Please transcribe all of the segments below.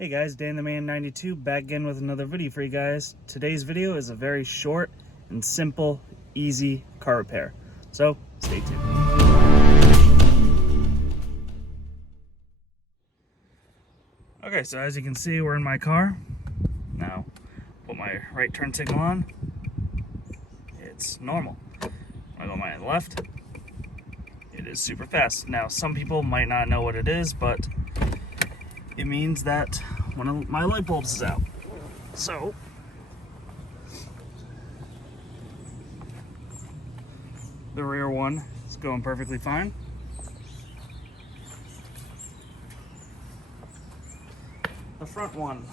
Hey guys, DanTheMan92 back again with another video for you guys. Today's video is a very short and simple, easy car repair. So, stay tuned. Okay, so as you can see, we're in my car. Now, put my right turn signal on. It's normal. When I go my left, it is super fast. Now, some people might not know what it is, but it means that one of my light bulbs is out. So, the rear one is going perfectly fine. The front one,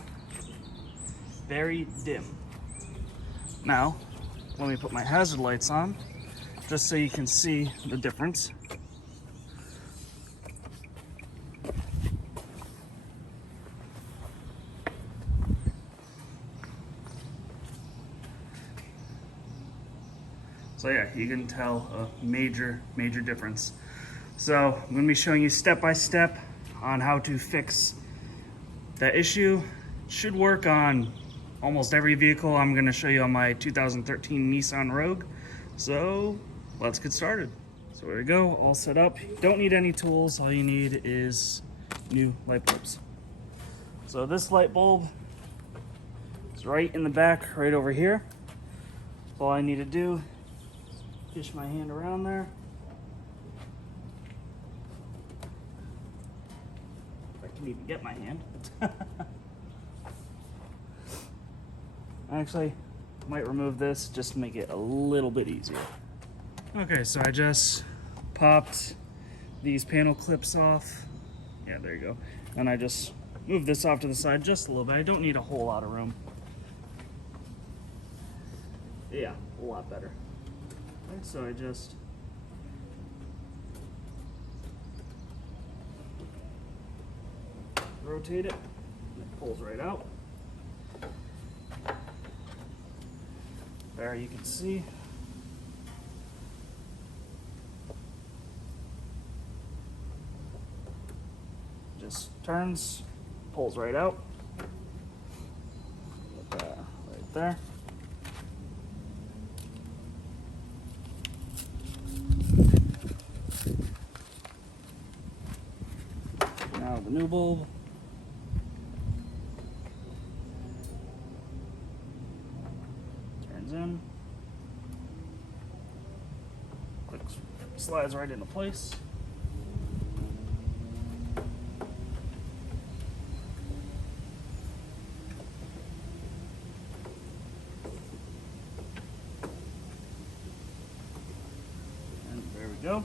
very dim. Now, let me put my hazard lights on, just so you can see the difference. So yeah, you can tell a major difference. So I'm going to be showing you step by step on how to fix that issue. It should work on almost every vehicle. I'm going to show you on my 2013 Nissan Rogue. So let's get started. So there we go, all set up. Don't need any tools. All you need is new light bulbs. So this light bulb is right in the back, right over here. So all I need to do, fish my hand around there. If I can even get my hand. Actually, might remove this just to make it a little bit easier. Okay, so I just popped these panel clips off. Yeah, there you go. And I just moved this off to the side just a little bit. I don't need a whole lot of room. Yeah, a lot better. Okay, so I just rotate it, and it pulls right out. There you can see. Just turns, pulls right out. Put that right there. Now the new bulb. Turns in. Clicks, slides right into place. And there we go.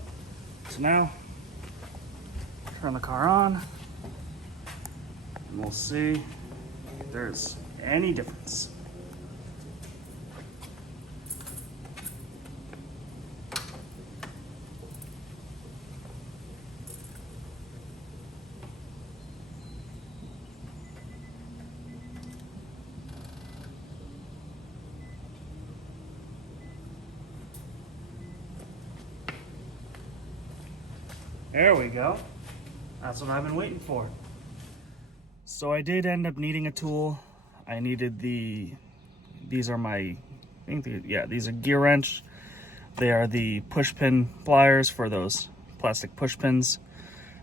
So now, turn the car on, and we'll see if there's any difference. There we go. That's what I've been waiting for. So I did end up needing a tool. I needed these are my, these are gear wrench. They are the push pin pliers for those plastic push pins.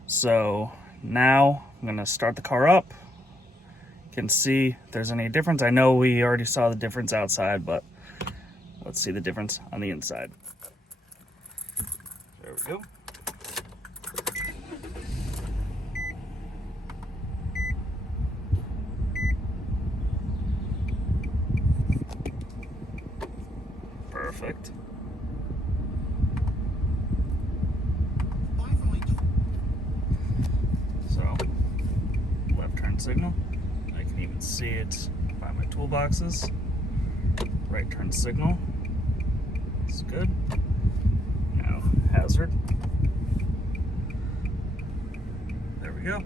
So now I'm gonna start the car up. You can see if there's any difference. I know we already saw the difference outside, but let's see the difference on the inside. There we go. Perfect. So, left turn signal. I can even see it by my toolboxes. Right turn signal. It's good. Now, hazard. There we go.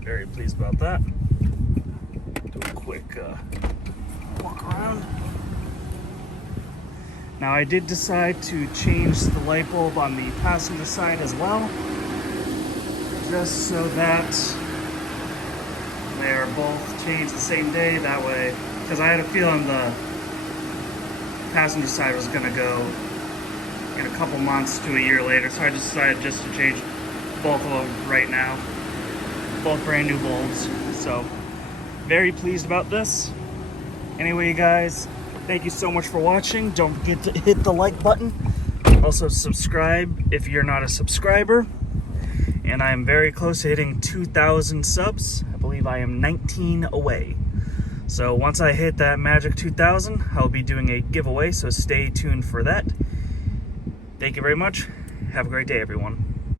Very pleased about that. Do a quick walk around. Now I did decide to change the light bulb on the passenger side as well, just so that they are both changed the same day. That way, because I had a feeling the passenger side was going to go in a couple months to a year later, so I decided just to change both of them right now. Both brand new bulbs, so very pleased about this. Anyway, you guys, thank you so much for watching. Don't forget to hit the like button. Also subscribe if you're not a subscriber. And I am very close to hitting 2,000 subs. I believe I am 19 away. So once I hit that magic 2,000, I'll be doing a giveaway, so stay tuned for that. Thank you very much. Have a great day, everyone.